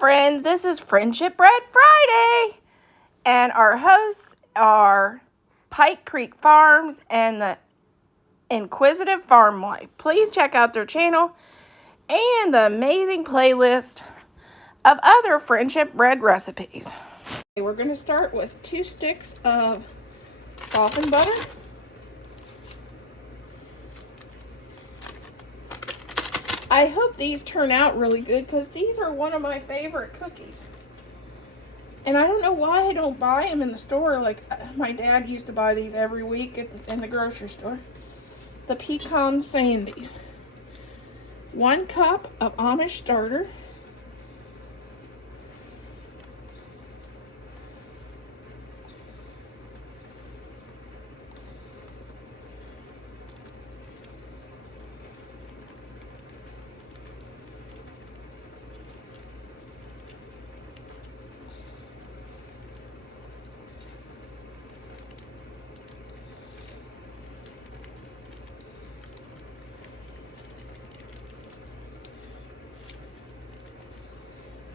friends, this is Friendship Bread Friday, and our hosts are Pike Creek Farms and the Inquisitive Farm Wife. Please check out their channel and the amazing playlist of other Friendship Bread recipes. We're going to start with 2 sticks of softened butter. I hope these turn out really good because these are one of my favorite cookies. And I don't know why I don't buy them in the store. Like my dad used to buy these every week in the grocery store. The Pecan Sandies. 1 cup of Amish starter.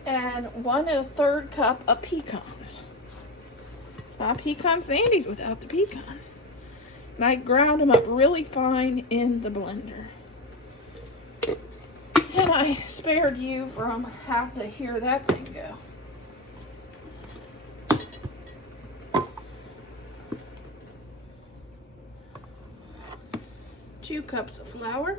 And 1 1/3 cup of pecans. It's not pecan sandies without the pecans. And I ground them up really fine in the blender. And I spared you from having to hear that thing go. 2 cups of flour.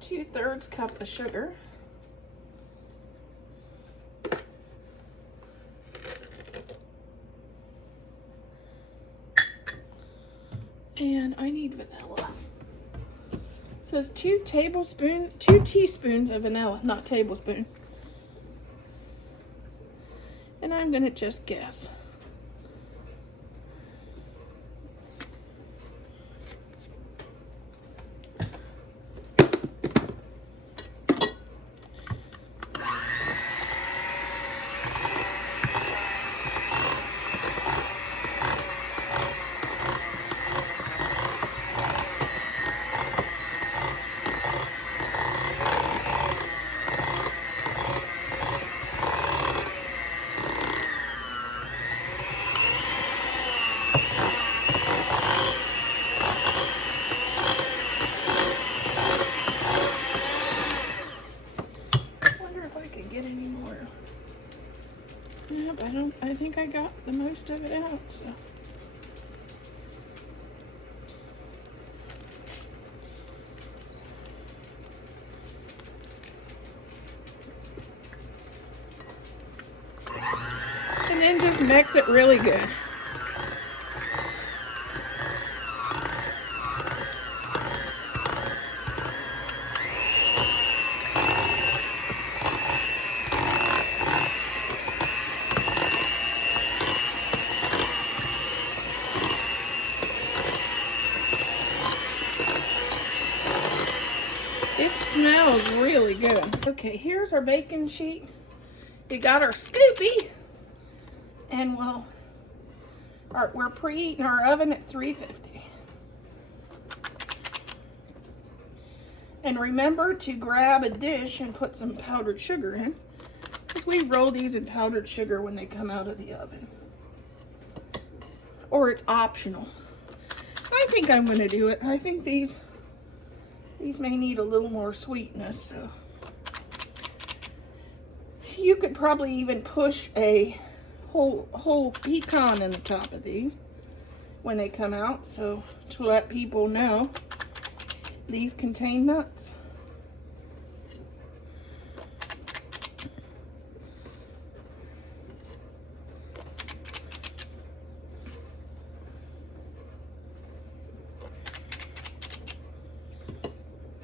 2/3 cup of sugar. And I need vanilla. It says 2 teaspoons of vanilla, not tablespoon. And I'm gonna just guess. I think I got the most of it out, so. And then just mix it really good. It smells really good. Okay, here's our baking sheet. We got our scoopy, and we're preheating our oven at 350. And remember to grab a dish and put some powdered sugar in, because we roll these in powdered sugar when they come out of the oven. Or it's optional. I think I'm going to do it. I think these may need a little more sweetness, so. You could probably even push a whole pecan in the top of these when they come out, so to let people know these contain nuts.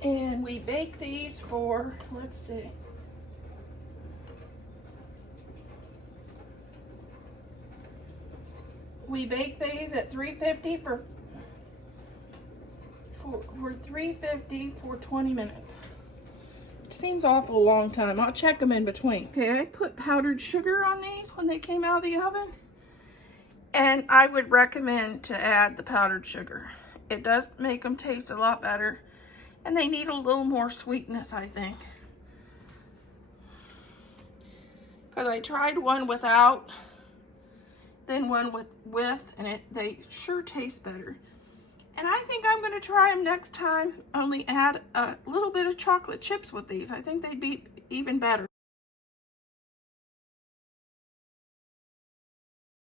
And we bake these for, let's see, we bake these at 350 for 350 for 20 minutes. It seems awful long time. I'll check them in between. Okay, I put powdered sugar on these when they came out of the oven. And I would recommend to add the powdered sugar. It does make them taste a lot better. And they need a little more sweetness, I think. Because I tried one without, then one with, and they sure taste better. And I think I'm going to try them next time, only add a little bit of chocolate chips with these. I think they'd be even better.